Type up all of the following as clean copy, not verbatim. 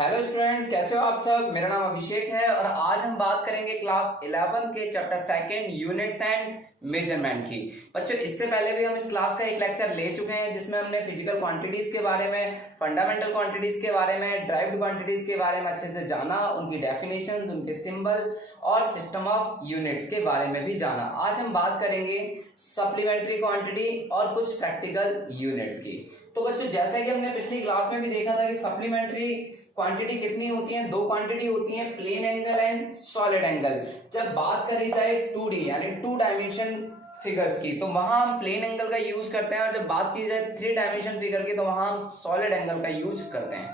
Hello students, कैसे हो आप सब। मेरा नाम अभिषेक है और आज हम बात करेंगे क्लास 11 के chapter second units and measurement की। बच्चों, इससे पहले भी हम इस क्लास का एक लेक्चर ले चुके हैं जिसमें हमने फिजिकल क्वांटिटीज के बारे में, फंडामेंटल क्वांटिटीज के बारे में, ड्राइव्ड क्वांटिटीज के बारे में अच्छे से जाना, उनकी डेफिनेशंस, उनके सिंबल और सिस्टम ऑफ यूनिट्स के बारे में भी जाना। आज हम बात करेंगे सप्लीमेंट्री क्वांटिटी और कुछ प्रैक्टिकल यूनिट्स की। तो बच्चों, जैसा कि हमने पिछली क्लास में भी देखा था कि सप्लीमेंट्री क्वांटिटी कितनी होती है, दो क्वांटिटी होती है, plane angle and solid angle. जब बात करी जाए 2D यानी 2 डायमेंशन फिगर्स की, तो वहां हम प्लेन एंगल का यूज करते हैं, और जब बात की जाए 3 डायमेंशन फिगर की, तो वहां हम सॉलिड एंगल का यूज करते हैं।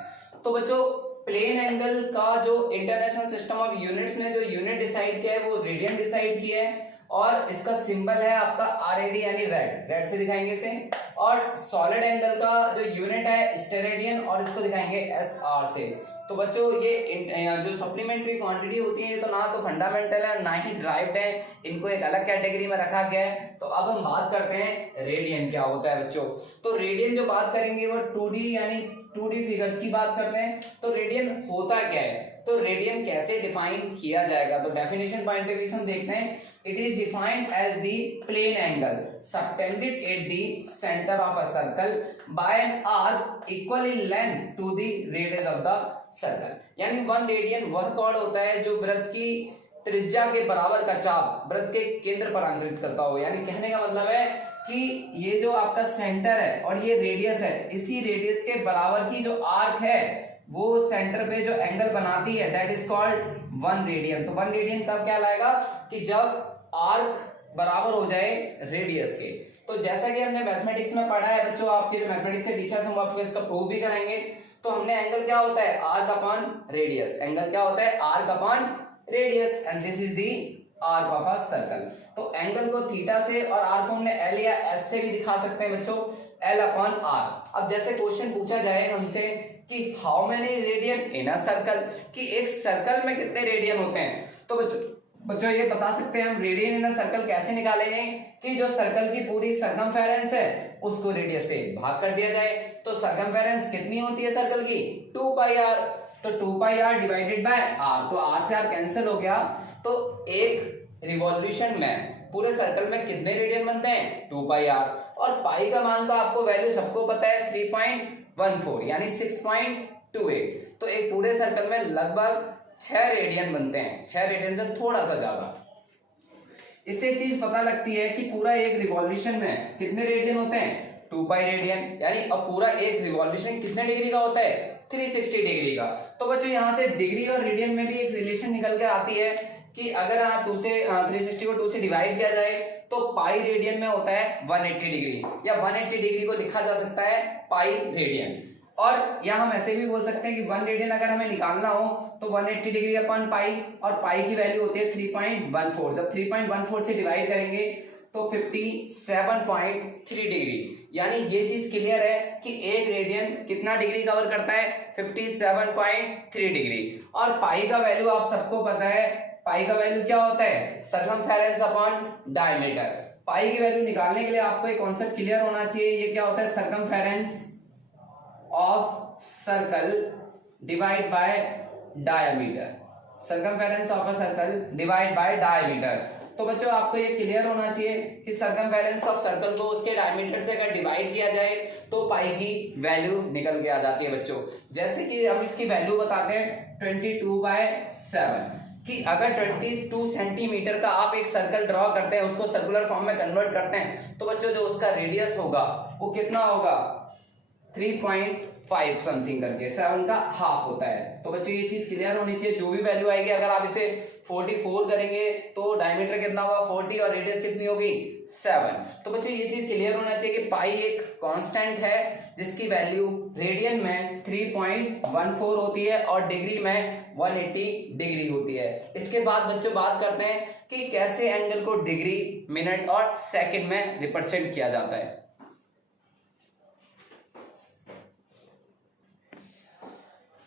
तो बच्चों, प्लेन एंगल का जो इंटरनेशनल सिस्टम ऑफ यूनिट्स ने जो यूनिट डिसाइड किया है वो रेडियन डिसाइड किया है, और इसका सिंबल है आपका RAD यानी रेड से दिखाएंगे इसे। और सॉलिड एंगल का जो यूनिट है स्टेरेडियन, और इसको दिखाएंगे SR से। तो बच्चों, ये जो सप्लीमेंट्री क्वांटिटी होती है ये तो ना तो फंडामेंटल है ना ही ड्राइव्ड है, इनको एक अलग कैटेगरी में रखा गया है। तो अब हम बात करते हैं रेडियन क्या होता है बच्चों। तो रेडियन जो बात करेंगे वो 2D यानी 2D फिगर्स की बात करते हैं। तो रेडियन होता क्या है, तो रेडियन कैसे डिफाइन किया जाएगा, तो डेफिनेशन पॉइंट ऑफ व्यू से हम देखते हैं। It is defined as the plane angle subtended at the centre of a circle by an arc equal in length to the radius of the circle. यानी 1 radian वह cord होता है जो वृत्त की त्रिज्या के बराबर का चाप वृत्त के केंद्र पर अंकित करता हो। यानी कहने का मतलब है कि ये जो आपका सेंटर है और ये रेडियस है, इसी रेडियस के बराबर की जो आर्क है वो सेंटर पे जो एंगल बनाती है, दैट इज कॉल्ड 1 रेडियन। तो 1 रेडियन कब क्या लाएगा कि जब आर्क बराबर हो जाए रेडियस के। तो जैसा कि हमने मैथमेटिक्स में पढ़ा है बच्चों, आपके जो मैथमेटिक्स के टीचर्स हैं वो आपको इसका प्रूव भी कराएंगे। तो हमने एंगल क्या होता है, आर्क अपॉन रेडियस। एंगल क्या होता है, arc upon radius, and this is the arc of a circle. तो एंगल को थीटा से और आर्क को हमने L या S से भी दिखा सकते हैं बच्चों, L अपॉन R। अब जैसे क्वेश्चन पूछा जाए हमसे कि how many radian in a circle, कि एक सर्कल में कितने रेडियन होते हैं, तो बच्चों ये बता सकते हैं हम रेडियन इन अ सर्कल कैसे निकालेंगे कि जो सर्कल की पूरी सरकमफेरेंस है उसको रेडियस से भाग कर दिया जाए। तो सरकमफेरेंस कितनी होती है सर्कल की, 2 पाई r। तो 2 पाई r डिवाइडेड बाय r, तो r से r कैंसिल हो गया। तो एक रिवॉल्यूशन में पूरे सर्कल में कितने रेडियन बनते हैं, 2 पाई r। और पाई का मान का आपको वैल्यू सबको पता है 3.14 यानी 6.28। तो एक पूरे सर्कल में लगभग 6 रेडियन बनते हैं, 6 रेडियन से थोड़ा सा ज्यादा। इससे एक चीज पता लगती है कि पूरा एक रिवॉल्यूशन में कितने रेडियन होते हैं, 2 पाई रेडियन। यानी अब पूरा एक रिवॉल्यूशन कितने डिग्री का होता है, 360 डिग्री का। तो बच्चों यहाँ से डिग्री और रेडियन में भी एक रिलेशन निकल के आती है कि अगर आप 360 को 2 से डिवाइड किया जाए तो पाई रेडियन में होता है 180 डिग्री, या 180 डिग्री को लिखा जा सकता है पाई रेडियन। और या हम ऐसे भी बोल सकते हैं कि 1 रेडियन अगर हमें निकालना हो तो 180 डिग्री अपन पाई, और पाई की वैल्यू होती है 3.14। जब 3.14 से डिवाइड करेंगे तो 57.3 डिग्री। यानी ये चीज क्लियर है कि एक रेडियन कितना डिग्री कवर करता है, 57.3 डिग्री। और पाई का वैल्यू आप सबको पता है, पाई का वैल्यू क्या होता है, सरकमफेरेंस अपॉन डायमीटर। पाई की वैल्यू निकालने के लिए आपको एक कॉन्सेप्ट क्लियर होना चाहिए, ये क्या होता है, circumference of circle divide by diameter. Circumference of a circle divide by diameter. तो बच्चों आपको ये क्लियर होना चाहिए कि सरकमफेरेंस ऑफ सर्कल को उसके डायमीटर से अगर डिवाइड किया जाए तो पाई की वैल्यू निकल के आ जाती है बच्चों। जैसे कि हम इसकी वैल्यू बताते हैं 22/7, कि अगर 22 सेंटीमीटर का आप एक सर्कल ड्रॉ करते हैं, उसको सर्कुलर फॉर्म में कन्वर्ट करते हैं, तो बच्चों जो उसका रेडियस होगा वो कितना होगा, 3.5 समथिंग करके, 7 का हाफ होता है। तो बच्चों ये चीज क्लियर होनी चाहिए। जो भी वैल्यू आएगी, अगर आप इसे 44 करेंगे तो डायमीटर कितना होगा 40 और रेडियस कितनी होगी 7। तो बच्चों ये चीज क्लियर होना चाहिए कि पाई एक कांस्टेंट है जिसकी वैल्यू रेडियन में 3.14 होती है और डिग्री में 180 डिग्री होती है। इसके बाद बच्चों बात करते हैं कि कैसे एंगल को डिग्री, मिनट और सेकंड में रिप्रेजेंट किया जाता है।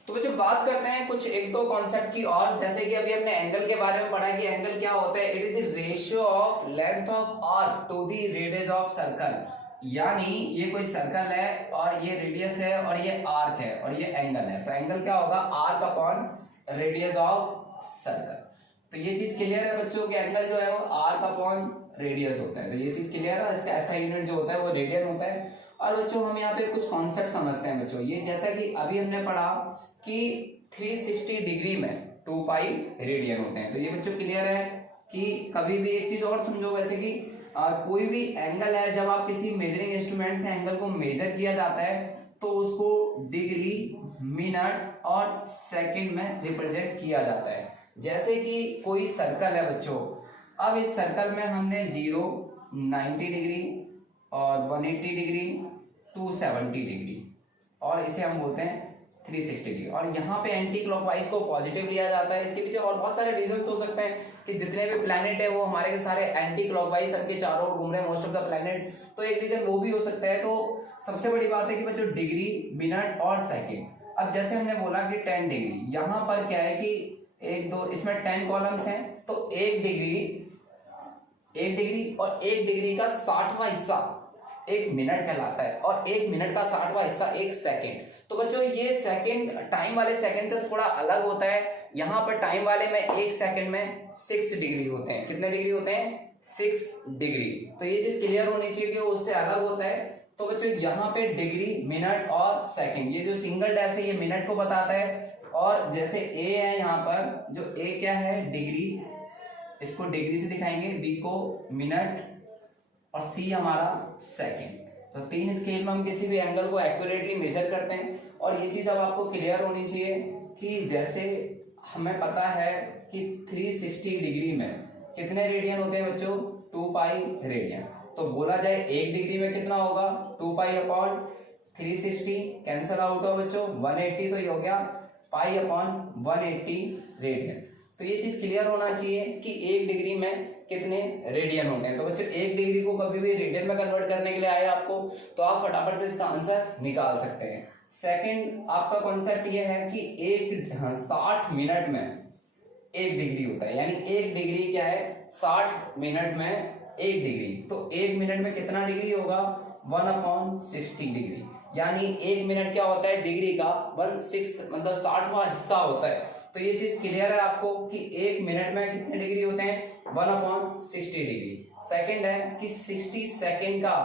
तो बच्चों बात करते हैं कुछ एक दो कॉन्सेप्ट की और। जैसे कि अभी हमने एंगल के बारे में पढ़ा कि एंगल क्या होता है, it is the ratio of length of arc to the radius of circle. यानी ये कोई सर्कल है और ये रेडियस है और ये आर्क है और ये एंगल है, तो एंगल क्या होगा, arc upon radius of circle. तो ये चीज क्लियर है बच्चों कि एंगल जो है वो आर्क अपॉन रेडियस होता है, तो ये चीज क्लियर है। इसका ऐसा यूनिट जो होता है वो रेडियन होता है। और बच्चों हम यहाँ पे कुछ कॉन्सेप्ट समझते हैं बच्चों, ये जैसा कि अभी हमने पढ़ा कि 360 डिग्री में 2 पाई रेडियन होते हैं, तो ये बच्चों क्लियर है कि कभी भी एक चीज और समझो, वैसे कि कोई भी एंगल है, जब आप किसी मेजरिंग इंस्ट्रूमेंट से एंगल को मेजर किया जाता है तो उसको डिग्री, मिनट और सेकंड में रिप्रेजेंट किया जाता है। जैसे कि कोई सर्कल है बच्चों, अब इस सर्कल में हमने 0, 90 डिग्री और 180 डिग्री, 270 डिग्री और इसे हम बोलते हैं 360 डिग्री, और यहाँ पे एंटी क्लॉकवाइज को पॉजिटिव लिया जाता है। इसके पीछे और बहुत सारे रीजंस हो सकते हैं कि जितने भी प्लैनेट है वो हमारे के सारे एंटी क्लॉकवाइज सन के चारों ओर घूम रहे हैं, मोस्ट ऑफ द प्लैनेट, तो एक रीजन वो भी हो सकता है। तो सबसे बड़ी बात है कि बच्चों डिग्री, मिनट और सेकेंड। अब जैसे हमने बोला कि 10 डिग्री, यहाँ पर क्या है कि 1 2 इसमें 10 कॉलम्स हैं, तो 1 डिग्री और 1 डिग्री का 60वां हिस्सा 1 मिनट कहलाता है, और 1 मिनट का 60वां हिस्सा 1 सेकेंड। तो बच्चों ये सेकेंड टाइम वाले सेकेंड से थोड़ा अलग होता है। यहाँ पर टाइम वाले में 1 सेकेंड में 6 डिग्री होते हैं। कितने डिग्री होते हैं? 6 डिग्री। तो ये चीज क्लियर होनी चाहिए कि वो उससे अलग होता है। तो बच्चों यहाँ पे डिग्री, मिनट और सेकेंड, ये जो सिंगल डैश है ये मिनट को बताता है, और जैसे ए है यहाँ पर, जो ए क्या है, डिग्री, इसको डिग्री से दिखाएंगे, बी को मिनट और सी हमारा सेकेंड। तो 3 स्केल में हम किसी भी एंगल को एक्यूरेटली मेजर करते हैं। और ये चीज अब आपको क्लियर होनी चाहिए कि जैसे हमें पता है कि 360 डिग्री में कितने रेडियन होते हैं बच्चों? 2 पाई रेडियन। तो बोला जाए 1 डिग्री में कितना होगा? 2 पाई अपॉन 360, कैंसल आउट हो बच्चों 180, तो ये हो गया पाई अपॉन 180 रेडियन। तो ये चीज क्लियर होना चाहिए कि 1 डिग्री में कितने रेडियन होते हैं। तो बच्चों 1 डिग्री को कभी भी रेडियन में कन्वर्ट करने के लिए आए आपको, तो आप फटाफट से इसका आंसर निकाल सकते हैं। सेकंड आपका कॉन्सेप्ट ये है कि 60 मिनट में 1 डिग्री होता है, यानी 1 डिग्री क्या है? 60 मिनट में 1 डिग्री। तो 1 मिनट में कितना डिग्री होगा? 1/60 डिग्री, यानी 1 मिनट क्या होता है? डिग्री का 1/6 मतलब 60वां हिस्सा होता है। तो ये चीज क्लियर है आपको कि 1 मिनट में कितने डिग्री होते हैं? 1/60 डिग्री। सेकंड है कि 60 सेकंड का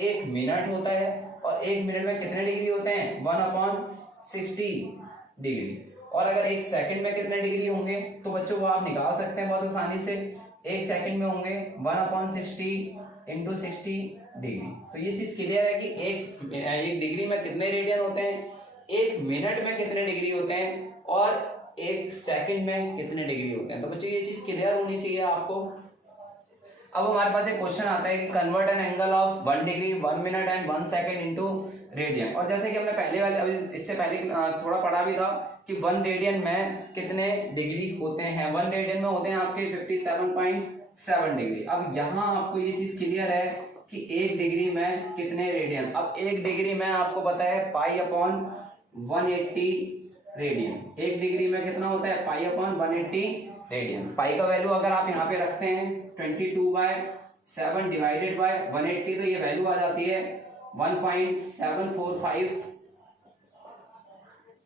1 मिनट होता है, और 1 मिनट में कितने डिग्री होते हैं? 1/60 डिग्री। और अगर 1 सेकंड में कितने डिग्री होंगे तो बच्चों वो आप निकाल सकते हैं बहुत आसानी से। 1 सेकंड में होंगे 1/60 × 60 डिग्री। तो ये चीज क्लियर है कि एक डिग्री में कितने रेडियन होते हैं, 1 मिनट में कितने डिग्री होते हैं, और 1 सेकंड में कितने डिग्री होते हैं। तो बच्चों ये चीज क्लियर होनी चाहिए आपको। अब हमारे पास एक क्वेश्चन आता है कि convert N angle of 1 degree 1 minute and 1 second into radian. और जैसे कि हमने पहले वाले अभी इससे पहले थोड़ा पढ़ा भी था कि 1 रेडियन में कितने डिग्री होते हैं। 1 रेडियन में होते हैं आपके 57.7 डिग्री। अब यहाँ आपको ये चीज क्लियर है कि 1 डिग्री में कितने रेडियन। अब 1 डिग्री में आपको पता है पाई अपॉन 180 रेडियन। 1 डिग्री में कितना होता है? Pi upon 180 radian. पाई का वैल्यू अगर आप यहाँ पे रखते हैं 22/7 डिवाइडेड बाय 180, तो ये वैल्यू आ जाती है 1.745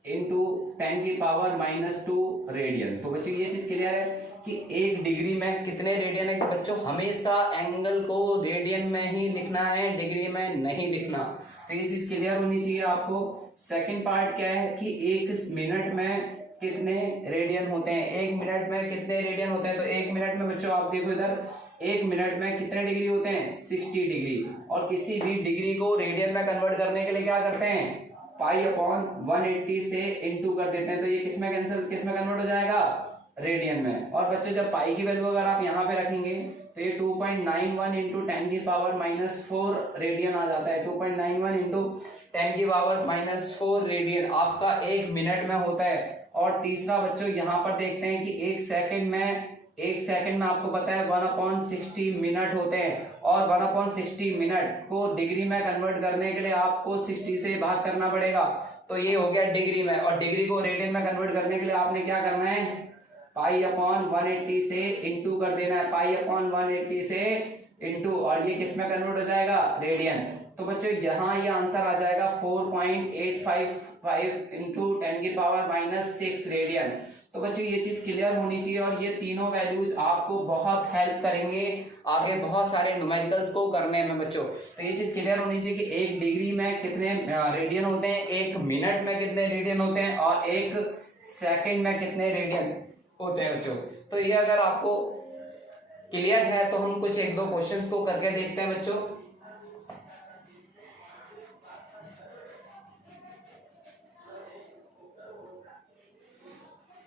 इंटू 10⁻⁻² रेडियन। तो बच्चों ये चीज क्लियर है कि 1 डिग्री में कितने रेडियन है। बच्चों हमेशा एंगल को रेडियन में ही लिखना है, डिग्री में नहीं लिखना। तो ये चीज क्लियर होनी चाहिए आपको। सेकंड पार्ट क्या है कि 1 मिनट में कितने रेडियन होते हैं। 1 मिनट में कितने रेडियन होते हैं? तो 1 मिनट में बच्चों आप देखो इधर, 1 मिनट में कितने डिग्री होते हैं? 60 डिग्री। और किसी भी डिग्री को रेडियन में कन्वर्ट करने के लिए क्या करते हैं? पाई अपॉन 180 से इंटू कर देते हैं। तो ये किसमें कन्वर्ट हो जाएगा? रेडियन में। और बच्चों जब पाई की वैल्यू अगर आप यहाँ पे रखेंगे तो ये 2.91 इंटू 10⁻⁻4 रेडियन आ जाता है। 2.91 इंटू 10⁻⁻4 रेडियन आपका 1 मिनट में होता है। और तीसरा बच्चों यहाँ पर देखते हैं कि 1 सेकंड में आपको पता है 1/60 मिनट होते हैं, और 1/60 मिनट को डिग्री में कन्वर्ट करने के लिए आपको 60 से भाग करना पड़ेगा। तो ये हो गया डिग्री में, और डिग्री को रेडियन में कन्वर्ट करने के लिए आपने क्या करना है? पाई अपॉन 180 से इंटू कर देना है। पाई अपॉन 180 से इंटू, और ये किस में कन्वर्ट हो जाएगा? रेडियन। तो बच्चों यहाँ ये आंसर आ जाएगा 4.855 इंटू 10⁻⁻�6 रेडियन। तो बच्चों ये चीज क्लियर होनी चाहिए और ये तीनों वैल्यूज आपको बहुत हेल्प करेंगे आगे बहुत सारे न्यूमेरिकल्स को करने में बच्चों। तो ये चीज क्लियर होनी चाहिए कि 1 डिग्री में कितने रेडियन होते हैं, 1 मिनट में कितने रेडियन होते हैं और 1 सेकंड में कितने रेडियन होते हैं बच्चों। तो ये अगर आपको क्लियर है तो हम कुछ 1-2 क्वेश्चंस को करके देखते हैं बच्चों।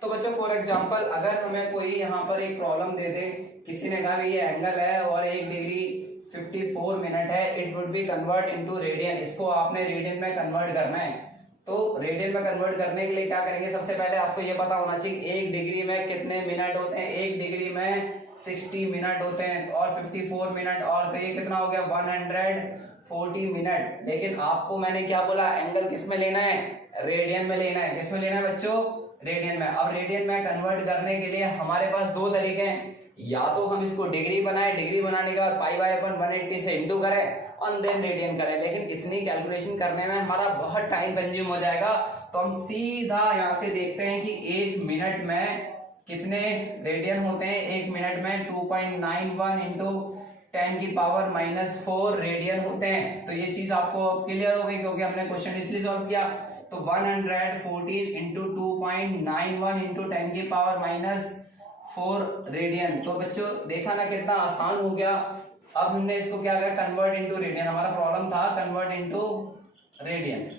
तो बच्चों फॉर एग्जांपल अगर हमें कोई यहाँ पर एक प्रॉब्लम दे दे, किसी ने कहा ये एंगल है और 1 डिग्री 54 मिनट है, it would be convert into radian, इसको आपने रेडियन में कन्वर्ट करना है। तो रेडियन में कन्वर्ट करने के लिए क्या करेंगे, सबसे पहले आपको ये पता होना चाहिए 1 डिग्री में कितने मिनट होते हैं। 1 डिग्री में 60 मिनट होते हैं और 54 मिनट और तो ये कितना हो गया 140 मिनट। लेकिन आपको मैंने क्या बोला, एंगल किस में लेना है, रेडियन में लेना है। किस में लेना है बच्चों, रेडियन में। अब रेडियन में कन्वर्ट करने के लिए हमारे पास 2 तरीके हैं, या तो हम इसको डिग्री बनाए, डिग्री बनाने के बाद π/180 से इंटू करें और देन रेडियन करें। लेकिन इतनी कैलकुलेशन करने में हमारा बहुत टाइम कंज्यूम हो जाएगा, तो हम सीधा यहाँ से देखते हैं कि 1 मिनट में कितने रेडियन होते हैं। 1 मिनट में 2.91 इंटू 10⁻⁻4 रेडियन होते हैं। तो ये चीज आपको क्लियर हो गई क्योंकि हमने क्वेश्चन इसलिए सॉल्व किया। तो 114 इंटू 2.91 इंटू 10⁻⁻4 रेडियन। तो बच्चों देखा ना कितना आसान हो गया। अब हमने इसको क्या किया, कन्वर्ट इनटू रेडियन। हमारा प्रॉब्लम था कन्वर्ट इनटू रेडियन।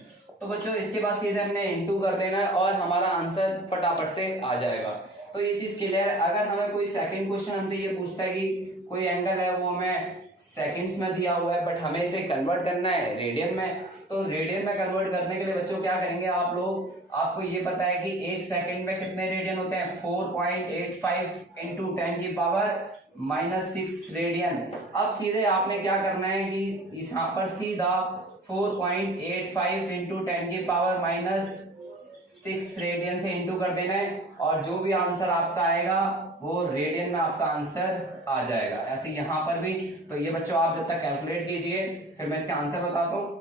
तो बच्चों इसके बाद सीधे हमने इनटू कर देना है और हमारा आंसर फटाफट से आ जाएगा। तो ये चीज क्लियर है। अगर हमें कोई सेकंड क्वेश्चन हमसे ये पूछता है कि कोई एंगल है वो हमें सेकंड्स में दिया हुआ है बट हमें इसे कन्वर्ट करना है रेडियन में, तो रेडियन में कन्वर्ट करने के लिए बच्चों क्या करेंगे आप लोग, आपको ये पता है कि 1 सेकंड में कितने रेडियन होते हैं, 4.85 इंटू 10⁻⁻6 रेडियन। अब सीधे आपने क्या करना है कि यहाँ पर सीधा 4.85 इंटू 10⁻⁻6 रेडियन से इंटू कर देना है और जो भी आंसर आपका आएगा वो रेडियन में आपका आंसर आ जाएगा। ऐसे यहाँ पर भी। तो ये बच्चों आप जब तक कैलकुलेट कीजिए फिर मैं इसका आंसर बताता हूँ।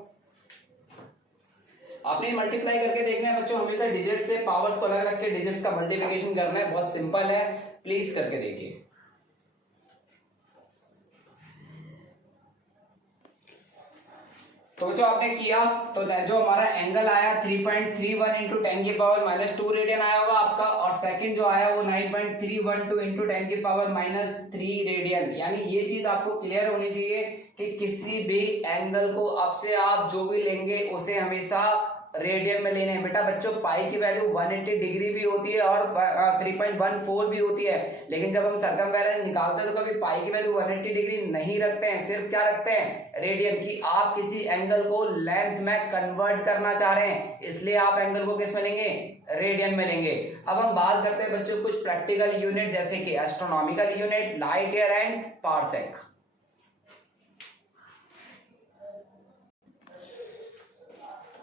आपने मल्टीप्लाई करके देखना है बच्चों, हमेशा डिजिट से पावर्स को अलग रख के डिजिट्स का मल्टीप्लिकेशन करना है, बहुत सिंपल है, प्लीज करके देखिए। तो बच्चों आपने किया तो जो हमारा एंगल आया 3.31 इंटू 10⁻⁻2 रेडियन आया होगा आपका, और सेकंड जो आया वो 9.312 इंटू 10⁻⁻3 रेडियन। यानी ये चीज आपको क्लियर होनी चाहिए कि किसी भी एंगल को अब से आप जो भी लेंगे उसे हमेशा रेडियन में लेने हैं। बेटा बच्चों पाई की वैल्यू 180 डिग्री भी होती है और 3.14 भी होती है, लेकिन जब हम सर्कमफेरेंस निकालते हैं तो कभी पाई की वैल्यू 180 डिग्री नहीं रखते हैं, सिर्फ क्या रखते हैं, रेडियन की। आप किसी एंगल को लेंथ में कन्वर्ट करना चाह रहे हैं इसलिए आप एंगल को किस में लेंगे, रेडियन में लेंगे। अब हम बात करते हैं बच्चों कुछ प्रैक्टिकल यूनिट जैसे कि astronomical unit, light year and parsec.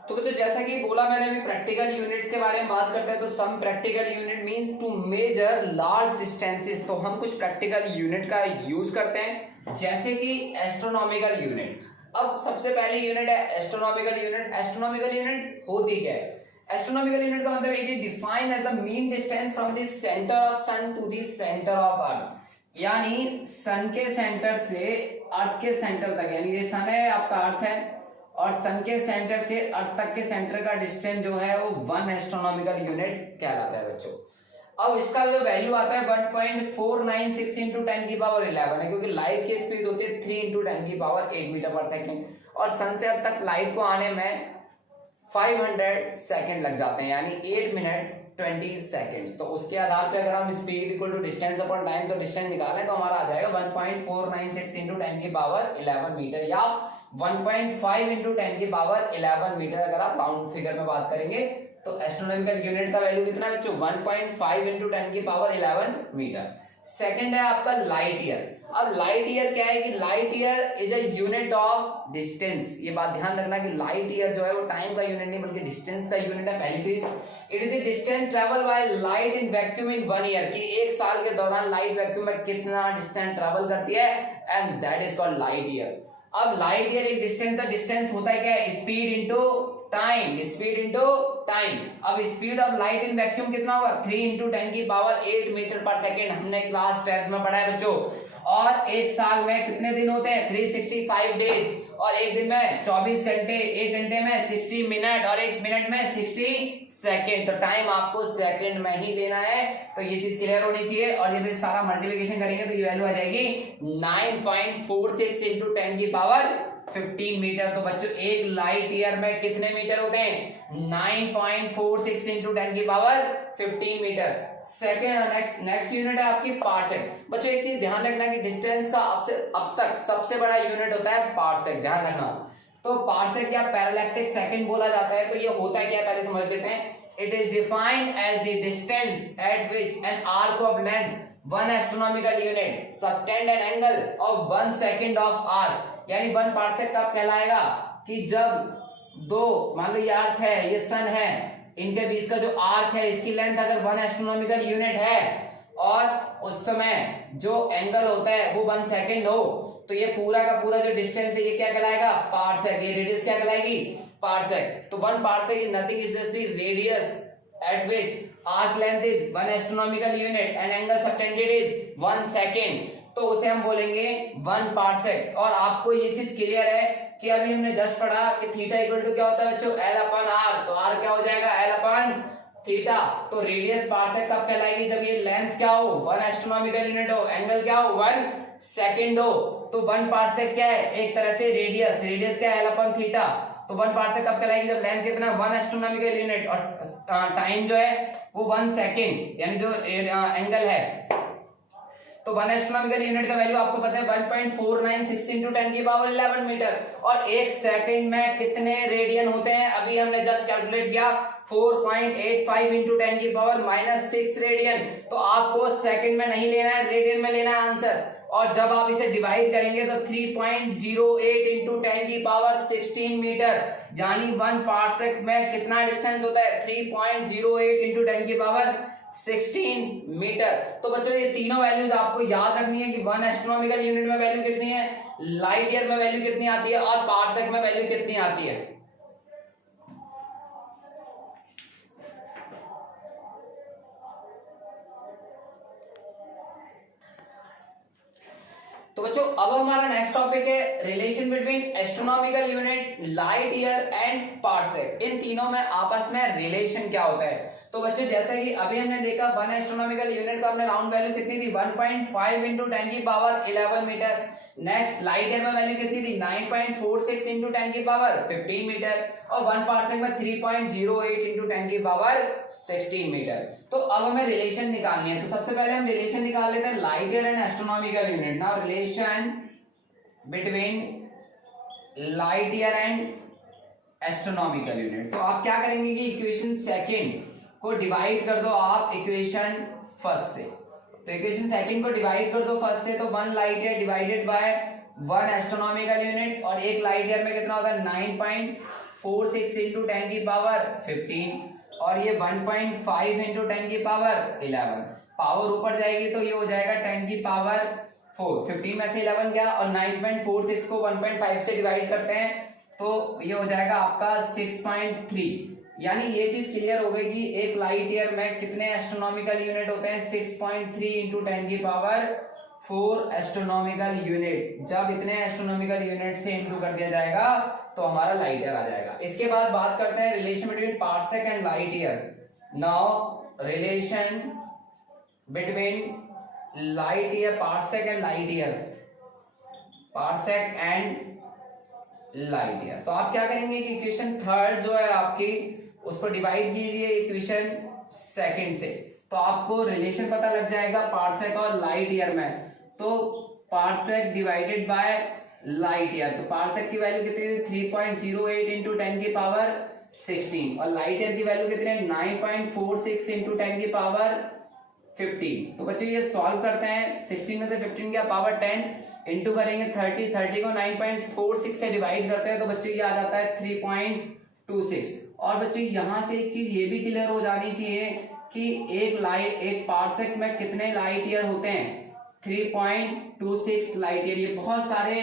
तो बच्चों जैसा कि बोला मैंने अभी प्रैक्टिकल यूनिट्स के बारे में बात करते हैं। तो some practical unit means to measure large distances. तो हम कुछ प्रैक्टिकल यूनिट का यूज करते हैं जैसे कि एस्ट्रोनॉमिकल यूनिट। अब सबसे पहली यूनिट है एस्ट्रोनॉमिकल यूनिट। एस्ट्रोनॉमिकल यूनिट होती क्या है, एस्ट्रोनॉमिकल यूनिट का मतलब it is defined as the mean distance from the centre of sun to the centre of earth. यानी सन के सेंटर से अर्थ के सेंटर तक, यानी ये सन है आपका अर्थ है और सन के सेंटर से अर्थ तक के सेंटर का डिस्टेंस जो है वो 1 एस्ट्रोनॉमिकल यूनिट कहलाता है बच्चों। अब इसका जो वैल्यू आता है 1.496 इंटू 10⁻11 है, क्योंकि लाइट की स्पीड होती है 3 इंटू 10⁸ मीटर पर सेकेंड और सन से अर्थ तक लाइट को आने में 500 सेकेंड लग जाते हैं, यानी 8 मिनट 20 सेकेंड्स। तो उसके आधार पे अगर हम speed equal to distance upon time तो डिस्टेंस निकालें तो हमारा आ जाएगा 1.496 इंटू 10⁻11 मीटर या 1.5 इंटू 10⁻11 मीटर। अगर आप राउंड फिगर में बात करेंगे तो एस्ट्रोनॉमिकल यूनिट का वैल्यू कितना है बच्चों, 1.5 इंटू 10⁻11 मीटर। सेकंड है आपका लाइट ईयर। अब लाइट ईयर क्या है कि light year is a unit of distance. ये बात ध्यान रखना कि लाइट ईयर जो है वो टाइम का यूनिट नहीं बल्कि डिस्टेंस का यूनिट है। पहली चीज, it is the distance travel by light in vacuum in 1 year, कि 1 साल के दौरान लाइट वैक्यूम में कितना डिस्टेंस ट्रेवल करती है, and that is called light year. अब लाइट ईयर एक डिस्टेंस था, डिस्टेंस होता है क्या है, speed into time, speed into time. अब speed of light in vacuum कितना होगा, 3 इंटू 10 की पावर 8 मीटर पर सेकेंड, हमने क्लास 10th में पढ़ा है बच्चों। और एक साल में कितने दिन होते हैं, 365 डेज, और एक दिन में 24 घंटे, एक घंटे में 60 मिनट, और एक मिनट में 60 सेकेंड। तो टाइम आपको सेकेंड में ही लेना है, तो ये चीज क्लियर होनी चाहिए। और ये भी सारा मल्टीप्लिकेशन करेंगे तो ये वैल्यू आ जाएगी 9.46 इंटू 10 की पावर 15 मीटर। तो बच्चों एक लाइट ईयर में कितने मीटर होते हैं, 9.46 इंटू 10 की power 15 metre. Second next unit है आपकी पार्सेक। बच्चों एक चीज ध्यान रखना कि डिस्टेंस का अब तक सबसे बड़ा यूनिट होता है पार्सेक, ध्यान रखना। तो पार्सेक या पैरालैक्टिक सेकंड बोला जाता है। तो ये होता क्या है पहले समझ लेते हैं। It is defined as the distance at which an arc of length 1 astronomical unit subtend an angle of 1 second of arc. यानी 1 पार्सेक कब कहलाएगा कि जब दो, मान लो ये अर्थ है, ये सन है, इनके बीच का जो आर्क है इसकी लेंथ अगर 1 एस्ट्रोनॉमिकल यूनिट है और उस समय जो एंगल होता है वो 1 सेकेंड हो, तो ये पूरा का पूरा जो डिस्टेंस है ये क्या कहलाएगा, पार्सेक। ये रेडियस क्या कहलाएगी, पार्सेक। तो 1 parsec is nothing is just the radius at which arc length is 1 astronomical unit and angle subtended is 1 second, तो उसे हम बोलेंगे 1 पार्सेक। और आपको ये चीज क्लियर है कि अभी हमने जस्ट पढ़ा कि थीटा इक्वल टू क्या होता है बच्चों, L अपन R। तो R क्या हो जाएगा, L अपन थीटा। तो रेडियस पार्सेक कब कहलाएगी, जब ये लेंथ क्या हो, 1 एस्ट्रोनॉमिकल यूनिट हो, एंगल क्या हो, 1 सेकेंड हो। तो 1 पार्सेक क्या है, एक तरह से रेडियस, रेडियस क्या है, L अपन थीटा। तो 1 पार्सेक कब कहलाएगी, जब लेंथ कितना, 1 एस्ट्रोनॉमिकल यूनिट, और टाइम जो है वो 1 सेकेंड, यानी जो एंगल है। तो 1 एस्ट्रोनॉमिकल यूनिट का वैल्यू आपको पता है 1.496 इंटू 10 की पावर 11 मीटर। और एक सेकेंड में कितने रेडियन होते हैं, अभी हमने जस्ट कैलकुलेट किया 4.85 इंटू 10 की पावर -6 रेडियन। तो आपको सेकेंड में नहीं लेना है, रेडियन में लेना है आंसर। और जब आप इसे डिवाइड करेंगे तो 3.08 इंटू 10 की पावर 16 मीटर, यानी 1 पार्सेक में कितना डिस्टेंस होता है, 3.08 इंटू 10 की पावर 16 मीटर। तो बच्चों ये तीनों वैल्यूज आपको याद रखनी है कि 1 एस्ट्रोनॉमिकल यूनिट में वैल्यू कितनी है, लाइट ईयर में वैल्यू कितनी आती है, और पार्सेक में वैल्यू कितनी आती है। तो बच्चों अब हमारा नेक्स्ट टॉपिक है relation between astronomical unit, light year and parsec. इन तीनों में आपस में रिलेशन क्या होता है। तो बच्चों जैसे कि अभी हमने देखा 1 एस्ट्रोनॉमिकल यूनिट का हमने राउंड वैल्यू कितनी थी, 1.5 इंटू 10 की power 11 metre. Next light year में वैल्यू कितनी थी, 9.46 इंटू 10 की पावर 15 मीटर। और 1 पार्सेक में 3.08 इंटू 10 की पावर 16 मीटर। तो अब हमें रिलेशन निकालनी है। तो सबसे पहले हम रिलेशन निकाल लेते हैं light year and astronomical unit. Now relation between light year and astronomical unit. तो आप क्या करेंगे कि इक्वेशन सेकंड को डिवाइड कर दो आप इक्वेशन फर्स्ट से। तो इक्वेशन सेकंड को डिवाइड कर दो फर्स्ट से, तो 1 light year divided by 1 astronomical unit. और एक लाइट ईयर में कितना होता है, 9.46 इंटू 10 की पावर 15, और ये 1.5 इंटू 10 की पावर 11। पावर ऊपर जाएगी तो ये हो जाएगा 10 की पावर 4। 15 में से 11 गया, और 9.46 को 1.5 से डिवाइड करते हैं तो ये हो जाएगा आपका 6.3। यानी ये चीज क्लियर हो गई कि एक लाइट ईयर में कितने एस्ट्रोनॉमिकल यूनिट होते हैं, 6.3 इंटू 10 की पावर 4 एस्ट्रोनॉमिकल यूनिट। जब इतने एस्ट्रोनॉमिकल यूनिट से इंटू कर दिया जाएगा तो हमारा लाइट ईयर आ जाएगा। इसके बाद बात करते हैं relation between parsec and light year. Now relation between light year, parsec and light year, parsec and light year. तो आप क्या करेंगे कि इक्वेशन थर्ड जो है आपकी उसको डिवाइड कीजिए इक्वेशन सेकंड से, तो आपको रिलेशन पता लग जाएगा पार्सेक और लाइट ईयर में। तो parsec divided by light year, तो पार्सेक की वैल्यू कितनी है, 3.08 इंटू 10 की पावर 16, और लाइट ईयर की वैल्यू कितनी है, 9.46 इंटू 10 की पावर 15। तो बच्चों ये सॉल्व करते हैं, 16 में से 15 गया, पावर 10 इंटू करेंगे 30, 30 को 9.46 से डिवाइड करते हैं तो बच्चों ये आ जाता है 3.26। और बच्चों यहाँ से एक चीज ये भी क्लियर हो जानी चाहिए कि एक पार्सेक में कितने लाइट ईयर होते हैं, 3.26 लाइट ईयर। ये बहुत सारे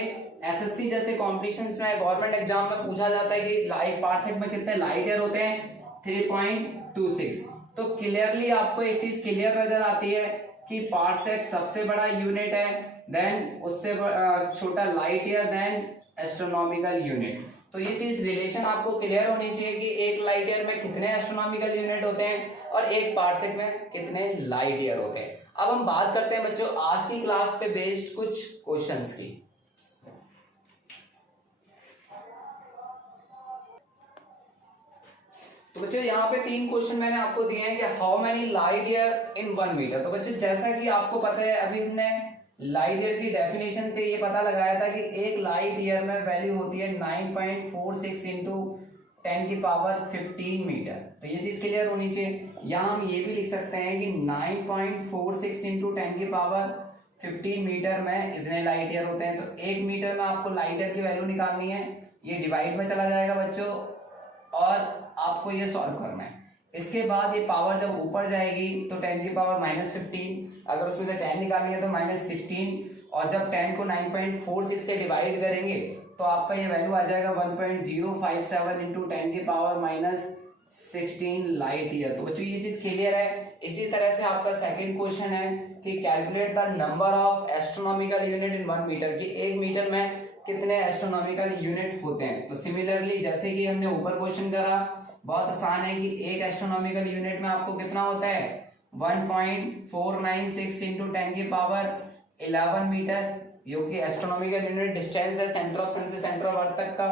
एसएससी जैसे कॉम्पिटिशन्स में, गवर्नमेंट एग्जाम में पूछा जाता है कि एक पार्सेक में कितने लाइट ईयर होते हैं, 3.26। तो क्लियरली आपको एक चीज क्लियर नजर आती है कि पार्सेक सबसे बड़ा यूनिट है, देन उससे छोटा light year, then astronomical unit. तो ये चीज रिलेशन आपको क्लियर होनी चाहिए कि एक लाइट ईयर में कितने एस्ट्रोनॉमिकल यूनिट होते हैं और एक पार्सेक में कितने लाइट ईयर होते हैं। अब हम बात करते हैं बच्चों आज की क्लास पे बेस्ड कुछ क्वेश्चंस की। तो बच्चों यहाँ पे 3 क्वेश्चन मैंने आपको दिए हैं कि how many light year in 1 metre. तो बच्चों जैसा कि आपको पता है अभी हमने लाइट ईयर की डेफिनेशन से ये पता लगाया था कि एक लाइट ईयर में वैल्यू होती है 9.46 इंटू 10 की पावर 15 मीटर। तो ये चीज क्लियर होनी चाहिए। यहाँ हम ये भी लिख सकते हैं कि 9.46 इंटू 10 की पावर 15 मीटर में इतने लाइट ईयर होते हैं। तो 1 मीटर में आपको लाइट ईयर की वैल्यू निकालनी है, ये डिवाइड में चला जाएगा बच्चों और आपको ये सॉल्व करना है। इसके बाद ये पावर जब ऊपर जाएगी तो 10 की पावर -15, अगर उसमें से 10 निकालेंगे तो -16, और जब 10 को 9.46 से डिवाइड करेंगे तो आपका ये वैल्यू आ जाएगा 1.057 इंटू 10 की पावर -16 लाइट ईयर। तो बच्चों ये चीज क्लियर है। इसी तरह से आपका सेकंड क्वेश्चन है कि calculate the number of astronomical unit in 1 metre, कि 1 मीटर में कितने एस्ट्रोनॉमिकल यूनिट होते हैं। तो सिमिलरली जैसे कि हमने ऊपर क्वेश्चन करा, बहुत आसान है कि एक एस्ट्रोनॉमिकल यूनिट में आपको कितना होता है 1.496 इंटू 10 की पावर 11 मीटर, जो कि एस्ट्रोनॉमिकल यूनिट डिस्टेंस है सेंटर ऑफ सन से सेंटर ऑफ अर्थ तक का।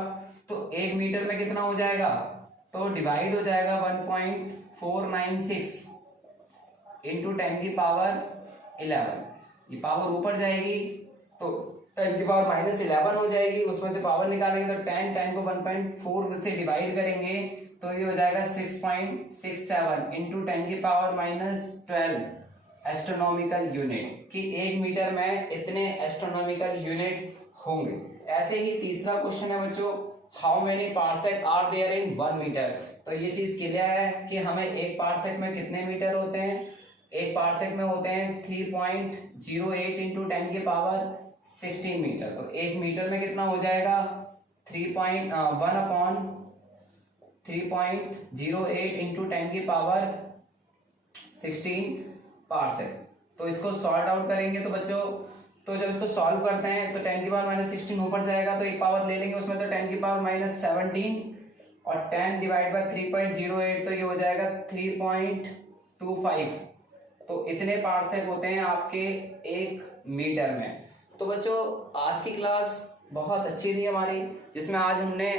तो 1 मीटर में कितना हो जाएगा, तो डिवाइड हो जाएगा 1.496 इंटू 10 की पावर 11, ये पावर ऊपर जाएगी तो 10 की पावर -11 हो जाएगी, उसमें से पावर निकालेंगे तो 10 को 1.4 से डिवाइड करेंगे तो ये हो जाएगा 6.67 इंटू 10 की पावर -12 एस्ट्रोनॉमिकल यूनिट, कि 1 मीटर में इतने एस्ट्रोनॉमिकल यूनिट होंगे। ऐसे ही तीसरा क्वेश्चन है बच्चों, how many parsec are there in 1 metre. तो ये चीज क्लियर है कि हमें एक पार्सेक में कितने मीटर होते हैं, एक पार्सेक में होते हैं 3.08 इंटू 10 की पावर 16 मीटर। तो 1 मीटर में कितना हो जाएगा 3.08 इंटू 10 की पावर 16 पार्सेक। तो इसको सॉल्ट आउट करेंगे तो बच्चों, तो जब इसको सॉल्व करते हैं तो 10 की पावर -16 ऊपर जाएगा तो एक पावर ले लेंगे उसमें, तो 10 की पावर -17 और 10 डिवाइड बाय 3.08 तो ये हो जाएगा 3.25। तो इतने पार्सेक होते हैं आपके 1 मीटर में। तो बच्चों आज की क्लास बहुत अच्छी थी हमारी, जिसमें आज हमने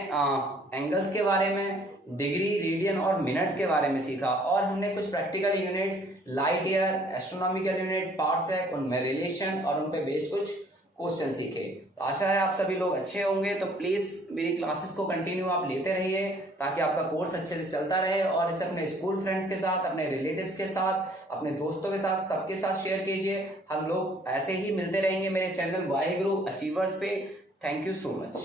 एंगल्स के बारे में, डिग्री, रेडियन और मिनट्स के बारे में सीखा, और हमने कुछ practical units light year, astronomical unit, parsec, उनमें रिलेशन और उन पे बेस्ड कुछ क्वेश्चन सीखे। तो आशा है आप सभी लोग अच्छे होंगे। तो प्लीज़ मेरी क्लासेस को कंटिन्यू आप लेते रहिए ताकि आपका कोर्स अच्छे से चलता रहे, और इसे अपने स्कूल फ्रेंड्स के साथ, अपने रिलेटिव्स के साथ, अपने दोस्तों के साथ, सबके साथ शेयर कीजिए। हम लोग ऐसे ही मिलते रहेंगे मेरे चैनल वाहिगुरु अचीवर्स पे। Thank you so much.